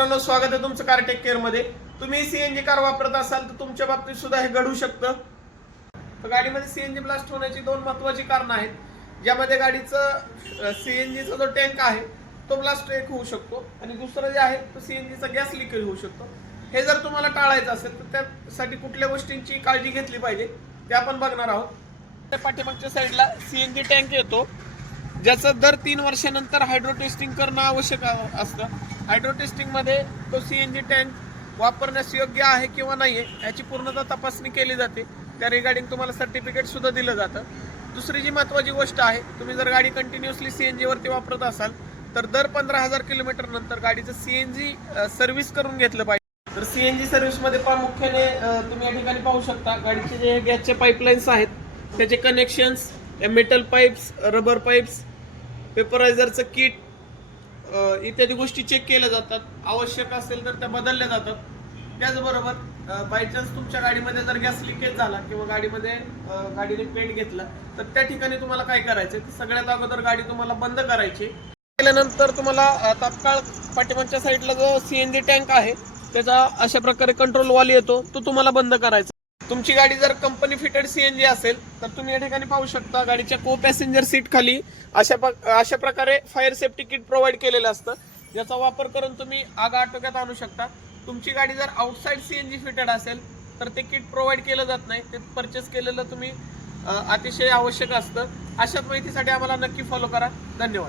मित्रांनो, स्वागत आहे तुमचं कार टेक केअर मध्ये। तुम्ही सीएनजी कार वापरत असाल तर तुमच्या बाबतीत सुद्धा हे घडू शकतं। तर गाडीमध्ये सीएनजी ब्लास्ट होण्याची दोन महत्त्वाची कारणं आहेत, ज्यामध्ये गाडीचं सीएनजीचा जो टँक आहे तो ब्लास्ट एक होऊ शकतो आणि दुसरं जे आहे तो सीएनजीचा गॅस लिकेज होऊ शकतो। हे जर तुम्हाला टाळायचं असेल तर त्यासाठी कुठल्या गोष्टींची काळजी घेतली पाहिजे ते आपण बघणार आहोत। पाठीमागच्या साईडला सीएनजी टँक येतो, ज्याचं दर 3 वर्षानंतर हायड्रो टेस्टिंग करणं आवश्यक असतं। हायड्रो टेस्टिंग मध्ये तो सीएनजी टँक वापरण्यास योग्य आहे किंवा नाही याची पूर्णतः तपासणी केली जाते। त्या रिगार्डिंग तुम्हाला सर्टिफिकेट सुद्धा दिलं जातं। दुसरी जी महत्त्वाची गोष्ट आहे, तुम्ही जर गाडी कंटिन्युअसली सीएनजी वरती वापरत असाल तर दर 15,000 किलोमीटर नंतर गाडीचं सीएनजी सर्व्हिस करून घेतलं पाहिजे। तर सीएनजी सर्व्हिस मध्ये प्रामुख्याने तुम्ही या ठिकाणी पाहू शकता, गाडीचे जे गॅसचे पाईपलाईन्स आहेत त्याचे connections, metal pipes, rubber pipes, पेपरायझरचं किट इत्यादी गोष्टी चेक केल्या जातात। आवश्यक असेल तर त्या बदलल्या जातात। त्याचबरोबर बायचान्स तुमच्या गाडीमध्ये जर गॅस लिकेज झाला किंवा गाडीने पेंट घेतला तर त्या ठिकाणी तुम्हाला काय करायचं, सगळ्यात अगोदर गाडी तुम्हाला बंद करायची। केल्यानंतर तुम्हाला तात्काळ पाठीमागच्या साईडला जो सीएनजी टँक आहे त्याचा अशा प्रकारे कंट्रोल वॉल येतो, तो तुम्हाला बंद करायचा। तुमची गाडी जर कंपनी फिटेड सीएनजी असेल तर तुम्ही या ठिकाणी पाहू शकता, गाडीच्या को पॅसेंजर सीट खाली अशा प्रकारे फायर सेफ्टी किट प्रोव्हाइड केलेलं असतं, ज्याचा वापर करून तुम्ही आग आटोक्यात आणू शकता। तुमची गाडी जर आउटसाइड सीएनजी फिटेड असेल तर ते किट प्रोव्हाइड केलं जात नाही, ते परचेस केलेलं तुम्ही अतिशय आवश्यक असतं। अशाच माहितीसाठी आम्हाला नक्की फॉलो करा। धन्यवाद।